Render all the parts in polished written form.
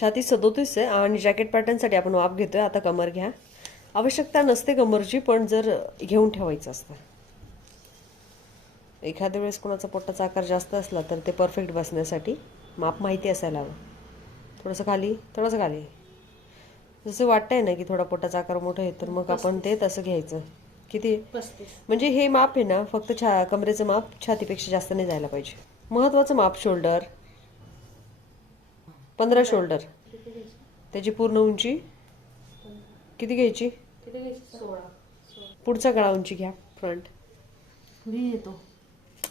छाती 37 आहे आणि जॅकेट पॅटर्नसाठी आपण माप घेतोय. आता कमर घ्या. आवश्यकता नसते कमरची, पण जर घेऊन ठेवायचं असतं. एखाद्या वेळेस कोणाचा पोटाचा आकार जास्त असला तर ते परफेक्ट बसण्यासाठी माप माहिती असायला हवं. थोडंसं खाली, थोडंसं खाली. जसं वाटतंय ना की थोडा पोटाचा आकार मोठा आहे, तर मग आपण ते तसं घ्यायचं. किती? 35. म्हणजे हे माप आहे ना, फक्त कमरेचं माप छातीपेक्षा जास्त नाही जायला पाहिजे. महत्वाचं माप शोल्डर 15 शोल्डर. त्याची पूर्ण उंची किती घ्यायची? किती घ्यायची? 16. पुढचा गळा उंची घ्या. फ्रंट व्ही येतो.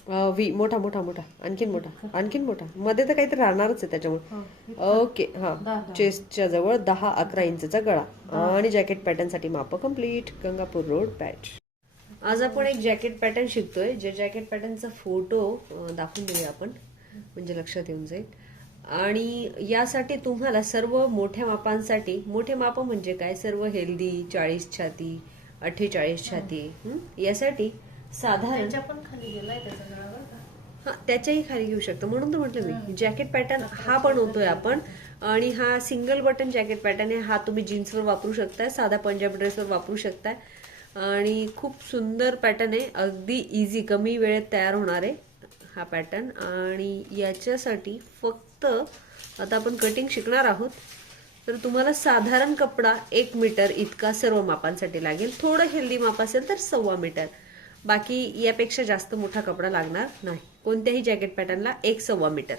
व्ही मोठा मोठा मोठा, आणखीन मोठा, आणखीन मोठा. मध्ये तर काहीतरी राहणारच आहे त्याच्यामुळे. ओके. हा, चेस्टच्या जवळ 10-11 इंचचा गळा आणि जॅकेट पॅटर्न साठी माप कम्प्लीट. Gangapur road patch. आज आपण एक जॅकेट पॅटर्न शिकतोय. जे जॅकेट पॅटर्नचा फोटो दाखवून देऊया आपण, म्हणजे लक्षात येऊन जाईल. आणि यासाठी तुम्हाला सर्व मोठ्या मापांसाठी, मोठे माप म्हणजे काय, सर्व हेल्दी 40 छाती 48 छाती, यासाठी साधारण त्याच्या पण खाली गेलाय त्याचा गळा बरं का. हा, त्याच्याही खाली घेऊ शकतो. म्हणून तर म्हटलं मी जॅकेट पॅटर्न हा बनवतोय आपण. आणि हा सिंगल बटन जॅकेट पॅटर्न आहे. हा तुम्ही जीन्सवर वापरू शकताय, साधा पंजाबी ड्रेसवर वापरू शकताय. आणि खूप सुंदर पॅटर्न आहे. अगदी इझी, कमी वेळेत तयार होणार आहे हा पॅटर्न. आणि याच्यासाठी फक्त आता आपण कटिंग शिकणार आहोत. तर तुम्हाला साधारण कपडा 1 मीटर इतका सर्व मापांसाठी लागेल. थोडं हेल्दी माप असेल तर 1.25 मीटर. बाकी यापेक्षा जास्त मोठा कपडा लागणार नाही. कोणत्याही जॅकेट पॅटर्नला 1.25 मीटर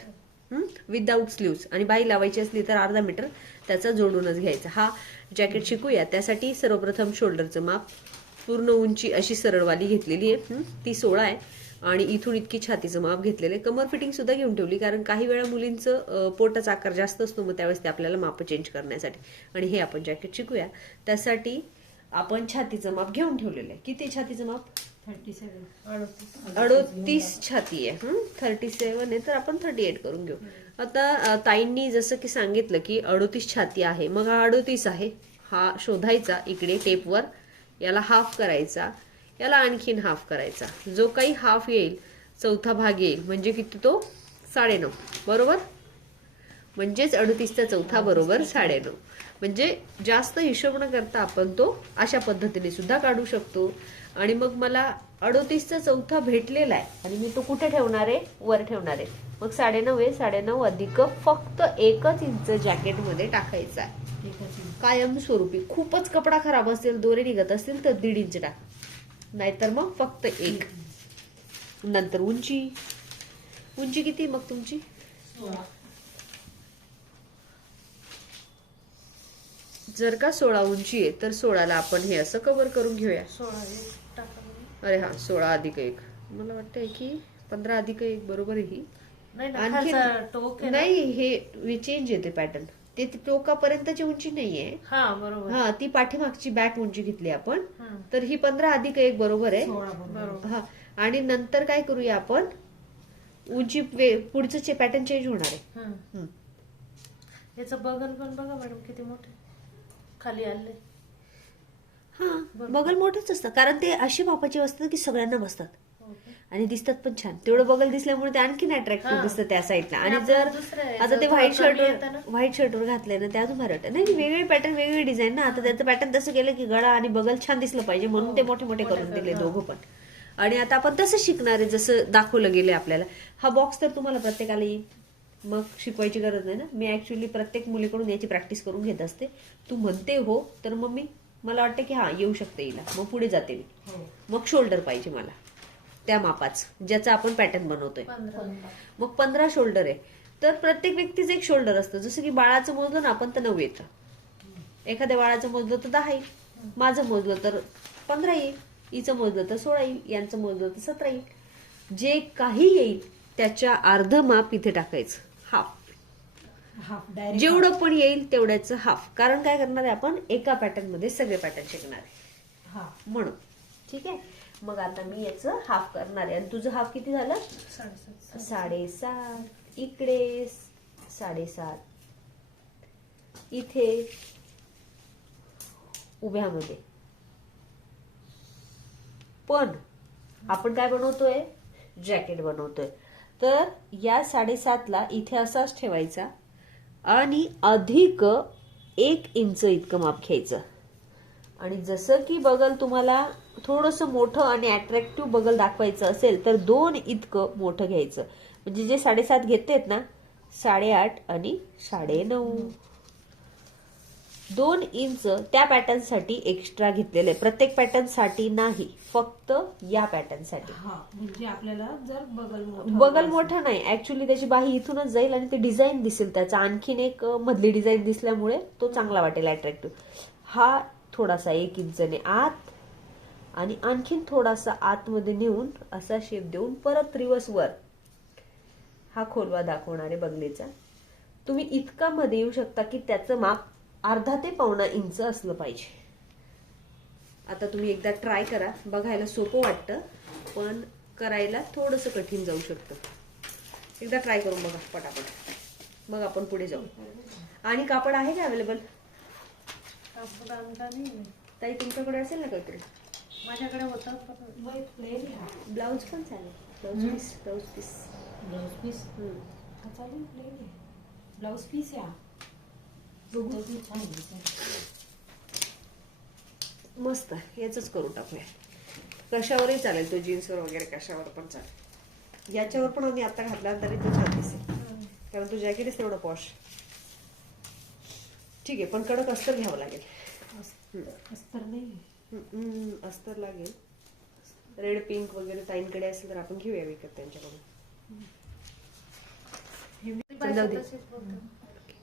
विदाऊट स्लीव्स. आणि बाई लावायची असली तर अर्धा मीटर त्याचा जोडूनच घ्यायचा. हा जॅकेट शिकूया. त्यासाठी सर्वप्रथम शोल्डरचं माप, पूर्ण उंची अशी सरळवाली घेतलेली आहे, ती 16 आहे. आणि इथून इतकी छातीचं माप घेतलेलं आहे. कमर फिटिंग सुद्धा घेऊन ठेवली, कारण काही वेळा मुलींचं पोटाचा आकार जास्त असतो, मग त्यावेळेस ते आपल्याला माप चेंज करण्यासाठी. आणि हे आपण जॅकेट शिकूया. त्यासाठी आपण छातीचं माप घेऊन ठेवलेलं आहे. किती छातीचं माप? 37. 38 छाती आहे. 37 आहे, तर आपण 38 करून घेऊ. आता ताईंनी जसं की सांगितलं की 38 छाती आहे, मग हा 38 आहे, हा शोधायचा इकडे टेपवर. याला हाफ करायचा, याला आणखीन हाफ करायचा. जो काही हाफ येईल, चौथा भाग येईल, म्हणजे किती तो? 9.5 बरोबर. म्हणजेच 38चा चौथा बरोबर 9.5. म्हणजे जास्त हिशोब न करता आपण तो अशा पद्धतीने सुद्धा काढू शकतो. आणि मग मला 38चा चौथा भेटलेला आहे आणि मी तो कुठे ठेवणार आहे? वर ठेवणार आहे. मग 9.5 आहे. 9.5 अधिक फक्त 1 इंच जॅकेटमध्ये टाकायचा आहे कायमस्वरूपी. खूपच कपडा खराब असेल, दोरे निघत असतील तर 1.5 इंच टाक, नाहीतर मग फक्त 1. नंतर उंची, उंची किती मग तुमची? 16. जर का 16 उंची आहे तर 16ला आपण हे असं कव्हर करून घेऊया. 16 टाका बरं. अरे हा, 16 अधिक 1, मला वाटतंय की 15 अधिक 1 बरोबर आहे ही. नाही ना, आणखी खालचा टोक आहे ना. नाही, हे चेंज येते पॅटर्न. ते टोकापर्यंतची उंची नाहीये. हा बरोबर. हा, ती पाठीमागची बॅक उंची घेतली आपण. हं. तर ही 15 अधिक 1 बरोबर आहे. 16 बरोबर. हा, आणि नंतर काय करूया आपण, उंची पुढचं पॅटर्न चेंज होणार आहे. हं. याचं बगल पण बघा मॅडम किती मोठे खाली आले. हा, बगल मोठेच असतात, कारण ते अशी मापाची असतात की सगळ्यांना बसतात हो का? आणि दिसतात पण छान. तेवढं बगल दिसल्यामुळे ते आणखीन अट्रॅक्टिव्ह दिसतं त्या साईडला. आणि आणि जर आपल्याला दुसरं आहे, आता ते जर व्हाईट कमी येतं ना. शर्टवर घातलंय ना, ते अजून भारी वाटतं. नाही, वेगळे पॅटर्न, वेगवेगळी डिझाईन ना. आता त्याचं पॅटर्न तसं केलं की गळा आणि बगल छान दिसलं पाहिजे, म्हणून ते मोठे मोठे करून दिले दोघं पण. आणि आता आपण तसं शिकणार आहे जसं दाखवलं गेलंय आपल्याला. हा बॉक्स तर तुम्हाला प्रत्येकाला येईल, मग शिकवायची गरज नाही ना. मी ऍक्च्युअली प्रत्येक मुलीकडून याची प्रॅक्टिस करून घेत असते. तू म्हणते हो, तर मग मला वाटतं की हा येऊ शकते हिला, मग पुढे जाते मी. हो. मग शोल्डर पाहिजे मला त्या मापाच, ज्याचा आपण पॅटर्न बनवतोय. 15. मग 15 शोल्डर आहे. तर प्रत्येक व्यक्तीचं एक शोल्डर असतं. जसं की बाळाचं मोजलं ना आपण तर 9 येतं, एखाद्या बाळाचं मोजलं तर 10 येईल, माझं मोजलं तर 15 येईल, हिचं मोजलं तर 16 येईल, यांचं मोजलं तर 17 येईल. जे काही येईल त्याच्या अर्ध माप इथे टाकायचं, हाफ. जेवढं पण येईल तेवढ्याचं हाफ. कारण काय करणार आहे आपण, एका पॅटर्न मध्ये सगळे पॅटर्न शिकणार आहे म्हणून. ठीक आहे. मग आता मी याचं हाफ करणार आहे. आणि तुझं हाफ किती झालं? 7.5. इकडे 7.5, इथे उभ्यामध्ये. पण आपण काय बनवतोय? जॅकेट बनवतोय. तर या 7.5ला इथे असाच ठेवायचा आणि अधिक 1 इंच इतकं माप घ्यायचं. आणि जसं की बगल तुम्हाला थोडंसं मोठं आणि अट्रॅक्टिव्ह बगल दाखवायचं असेल तर 2 इतकं मोठं घ्यायचं. म्हणजे जे 7.5 घेतेत ना, 8.5 आणि 9.5, 2 इंच त्या पॅटर्न साठी एक्स्ट्रा घेतलेले. प्रत्येक पॅटर्न साठी नाही, फक्त या पॅटर्न साठी. म्हणजे आपल्याला जर बगल मोठा नाही, ऍक्च्युली त्याची बाही इथूनच जाईल आणि ते डिझाईन दिसेल त्याचा. आणखीन एक मधली डिझाईन दिसल्यामुळे तो चांगला वाटेल, अट्रॅक्टिव्ह. हा थोडासा 1 इंचने आत आणि आणखीन थोडासा आतमध्ये नेऊन असा शेप देऊन परत रिवर्स वर हा खोलवा दाखवणार आहे बगलेचा. तुम्ही इतका मध्ये येऊ शकता की त्याचं माप अर्धा ते पावणा इंच असलं पाहिजे. आता तुम्ही एकदा ट्राय करा. बघायला सोपं वाटतं पण करायला थोडंसं कठीण जाऊ शकतं. एकदा ट्राय करून बघा पटापट, मग आपण पुढे जाऊ. आणि कापड आहे का अवेलेबल? ताई तुमच्याकडे असेल ना काहीतरी? माझ्याकडे होतं ब्लाऊज पण चालेल. ब्लाऊज पीस ब्लाऊज पीस या मस्त. याच करून टाकूया. कशावरही चालेल, तो जीन्सवर वगैरे कशावर पण चालेल. याच्यावर पण आम्ही आता घातला तरी तो छान दिसेल, कारण तो जॅकेटच तेवढं पॉश. ठीक आहे, पण कडक अस्तर घ्यावं लागेल. अस्तर नाही, अस्तर लागेल. रेड पिंक वगैरे ताईंकडे असेल तर आपण घेऊया विकत त्यांच्याकडून.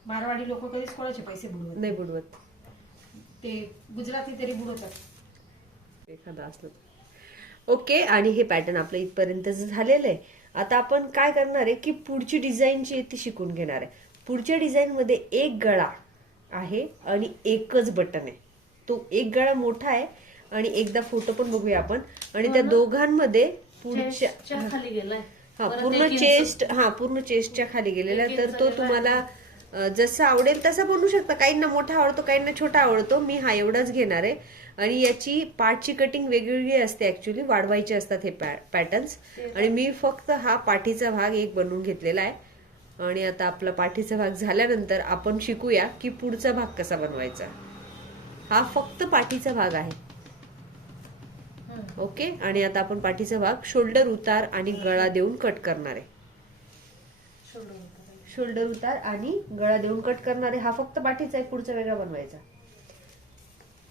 मारवाडी लोक कधीच कोणाचे पैसे बुडवत नाही बुडवत. ते गुजराती तरी बुडवतात एखादा असलं. ओके. आणि हे पॅटर्न आपलं इथपर्यंत झालेलं आहे. आता आपण काय करणार आहे की पुढची डिझाईनची ती शिकून घेणार आहे. पुढच्या डिझाईन मध्ये एक गळा आहे आणि एकच बटन आहे. तो एक गळा मोठा आहे आणि एकदा फोटो पण बघूया आपण. आणि त्या दोघांमध्ये पुढच्या खाली गेलाय पूर्ण चेस्टच्या खाली गेलेला. तर तो तुम्हाला जसा आवडेल तसा बनवू शकता. काहींना मोठा आवडतो, काहींना छोटा आवडतो. मी हा एवढाच घेणार आहे. आणि याची पाठची कटिंग वेगवेगळी असते, ऍक्च्युली वाढवायचे असतात हे पॅटर्न्स. आणि मी फक्त हा पाठीचा भाग एक बनवून घेतलेला आहे. आणि आता आपला पाठीचा भाग झाल्यानंतर आपण शिकूया की पुढचा भाग कसा बनवायचा. हा फक्त पाठीचा भाग आहे. ओके. आणि आता आपण पाठीचा भाग शोल्डर उतार आणि गळा देऊन कट करणार आहे. शोल्डर उतार आणि गळा देऊन कट करणार आहे. हा फक्त पाठीचा आहे, पुढचा वेगळा बनवायचा.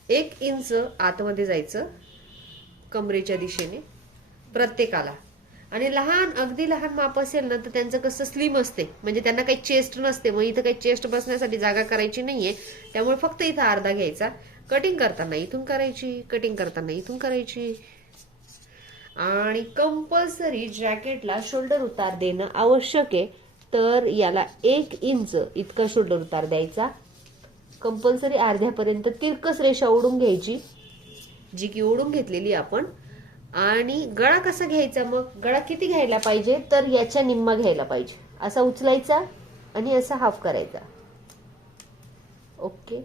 1 इंच आतमध्ये जायचं कमरेच्या दिशेने प्रत्येकाला. आणि लहान, अगदी लहान माप असेल ना तर त्यांचं कसं स्लिम असते, म्हणजे त्यांना काही चेस्ट नसते. मग इथं काही चेस्ट बसण्यासाठी जागा करायची नाहीये, त्यामुळे फक्त इथं अर्धा घ्यायचा. कटिंग करताना इथून करायची, कटिंग करताना इथून करायची. आणि कंपल्सरी जॅकेटला शोल्डर उतार देणं आवश्यक आहे. तर याला 1 इंच इतका शोल्डर उतार द्यायचा. कंपल्सरी अर्ध्यापर्यंत तिरकस रेषा ओढून घ्यायची, जी की ओढून घेतलेली आपण. आणि गळा कसा घ्यायचा, मग गळा किती घ्यायला पाहिजे तर याच्या निम्मा घ्यायला पाहिजे. असा उचलायचा आणि असा हाफ करायचा. ओके.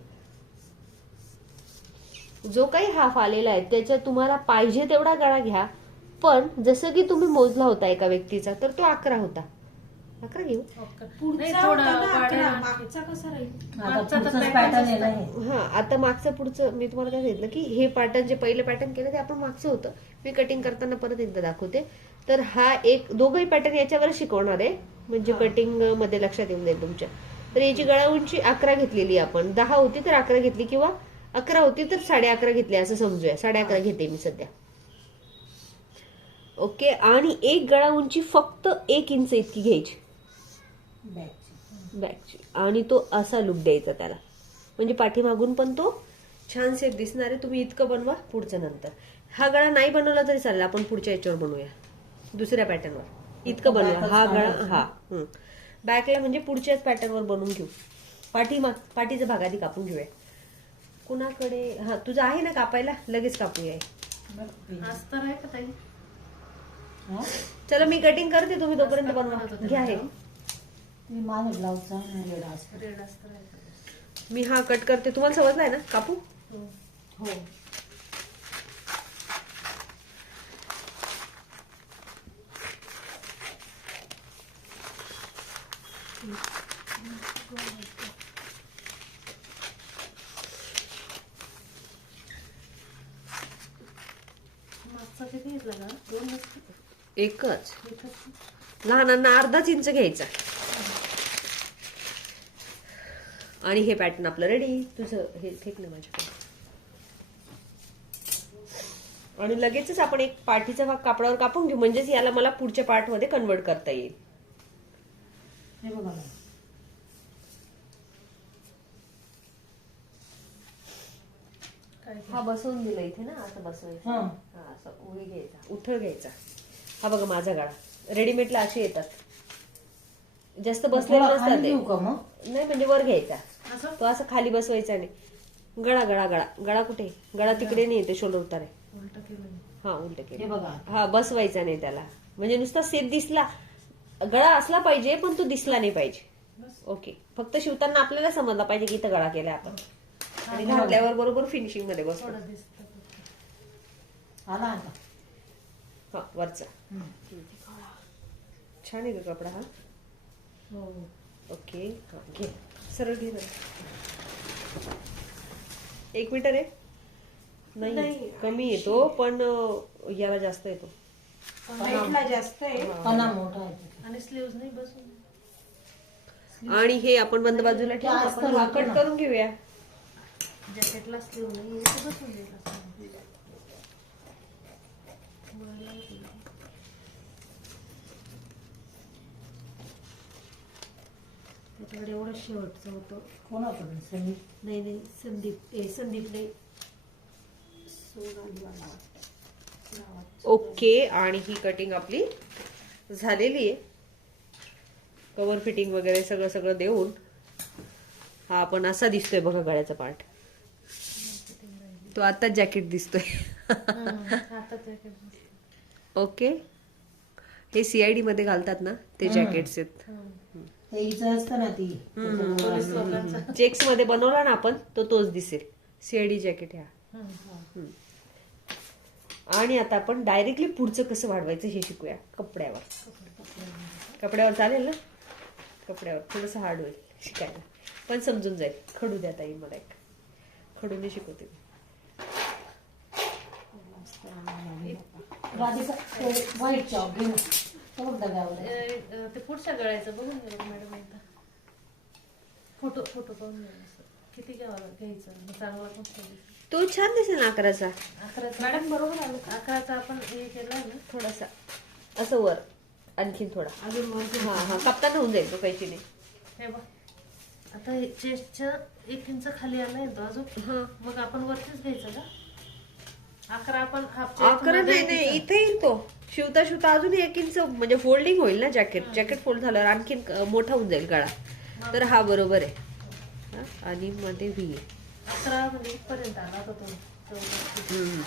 जो काही हाफ आलेला आहे त्याच्यात तुम्हाला पाहिजे तेवढा गळा घ्या. पण जसं की तुम्ही मोजला होता एका व्यक्तीचा तर तो 11 होता. 11 घेऊ. हा, आता मागचं पुढचं मी तुम्हाला काय सांगितलं की हे पॅटर्न जे पहिले पॅटर्न केलं ते आपण मागचं होतं. मी कटिंग करताना परत एकदा दाखवते. तर हा दोघंही पॅटर्न याच्यावर शिकवणार आहे, म्हणजे कटिंग मध्ये लक्षात येऊन जाईल तुमच्या. तर याची गळा उंची 11 घेतलेली आपण. 10 होती तर 11 घेतली, किंवा 11 होती तर 11.5 घेतली असं समजूया. 11.5 घेते मी सध्या. ओके. आणि एक गळा उंची फक्त 1 इंच इतकी घ्यायची बॅकची. आणि तो असा लुक द्यायचा त्याला, म्हणजे पाठीमागून पण तो छान सेफ दिसणार आहे. तुम्ही इतकं बनवा. पुढचं नंतर हा गळा नाही बनवला तरी चालेल, आपण पुढच्या याच्यावर बनवूया, दुसऱ्या पॅटर्नवर. इतकं बनवा हा गळा. हा बॅकला म्हणजे पुढच्याच पॅटर्नवर बनवून घेऊ. पाठीचा भाग आधी कापून घेऊया. कुणाकडे हा तुझा आहे ना कापायला, लगेच कापूया. अस्तर आहे का ताई? चला मी कटिंग करते, तुम्ही तोपर्यंत बनवा. घ्या हे. माझा ब्लाऊजचा रेड अस्तर आहे. मी हा कट करते. तुम्हाला समजलाय ना कापू? हो. घेतला का? 2 नसते. एकच. एकच. लहानांना अर्धाच इंच घ्यायचा. आणि हे पॅटर्न आपलं रेडी. तुझं हे फेक ना माझ्याकडे. आणि लगेचच आपण एक पाठीचा भाग कापडावर कापून घेऊ, म्हणजेच याला मला पुढच्या पार्ट मध्ये कन्वर्ट करता येईल. हे बघा ना. काय हा बसवून दिला इथे ना, असं बसवायचं. हा. हा, असं उडी घ्यायचा, उथळ घ्यायचा. हा बघा माझा गळा रेडीमेडला असे येतात, जास्त बसलेले थोडा नसतात खाली ते. घेऊ का मग? नाही म्हणजे वर घ्यायचा, असं तो असं खाली बसवायचा नाही. गळा गळा गळा गळा कुठे? गळा तिकडे नाही येते, शोल्डर उतार आहे. उलट केलं मी. हा उलट हे केलं. बघा. हा बसवायचा नाही त्याला, म्हणजे नुसता सेट दिसला. गळा असला पाहिजे पण तो दिसला नाही पाहिजे. बस. ओके, फक्त शिवताना आपल्याला समजला पाहिजे की इथं गळा केलाय आपण, आणि घातल्यावर बरोबर फिनिशिंग मध्ये बसतो. थोडं दिसतं फक्त. आला आता. हा वरचा छान आहे का कपडा हा? हो. ओके, हा, घे सरळ घे जरा. 1 मीटर आहे? नाही कमी येतो, पण याला जास्त येतो. नेटला जास्त आहे पणा मोठा आहे. आणि स्लीव्ह नाही बसून. आणि हे आपण बंद बाजूला ठेवू, जास्त आपण हा नको कट ना. करून घेऊया. जॅकेटला स्लीव्ह नाही, इथे बसून देईल असं. मला नाही. त्याच्याकडे एवढं शेवटचं होतं. कोणाकडून सनी? नाही नाही, संदीप नाही, सोनालीवाला वाटतं. गावात. ओके, आणि ही कटिंग आपली झालेली आहे. कव्हर फिटिंग वगैरे सगळं सगळं देऊन हा आपण असा दिसतोय बघा गळ्याचा पार्ट. तो आता जॅकेट दिसतोय. आता जॅकेट दिसतं. ओके, हे सीआयडी मध्ये घालतात ना ते जॅकेट्स आहेत. ते हिचं असतं ना ती. पोलीस लोकांचा. चेक्स मध्ये बनवला ना आपण, तो तोच दिसेल. सीआयडी जॅकेट ह्या. आणि आता आपण डायरेक्टली पुढचं कसं वाढवायचं हे शिकूया कपड्यावर. कपड्यावर चालेल ना? कपड्यावर थोडस हार्ड होईल शिकायला, पण समजून जाईल. खडू द्या ताई मला एक. खडूने शिकवते मी. राधिका ते व्हाईट चॉक घेऊन सोड डब्यावर. ते पुढच्या गळ्याचं बघून घ्या मॅडम एकदा. फोटो पाहून घ्या असं. किती घ्यायचं चांगला कोणता दिसेल? तो छान दिसेल ना 11चा. 11चा मॅडम बरोबर आलो. 11चा आपण हे केलाय ना थोडासा असं वर, आणखीन थोडा. अजून वर. हा हा, कापताना होऊन जाईल तो, कैची नाही. हे बघ, आता हे चेस्टच्या 1 इंच खाली आलाय तो अजून. हा, मग आपण वरतीच घ्यायचं का? 11 आपण हाफ 11 नाही इथे येईल तो. शिवता शिवता अजून 1 इंच म्हणजे फोल्डिंग होईल ना जॅकेट फोल्ड झाल्यावर आणखीन मोठा होऊन जाईल गळा. तर हा बरोबर आहे. हा, आणि मध्ये व्ही. 11 म्हणजे इथपर्यंत आला होता तो. हम्म.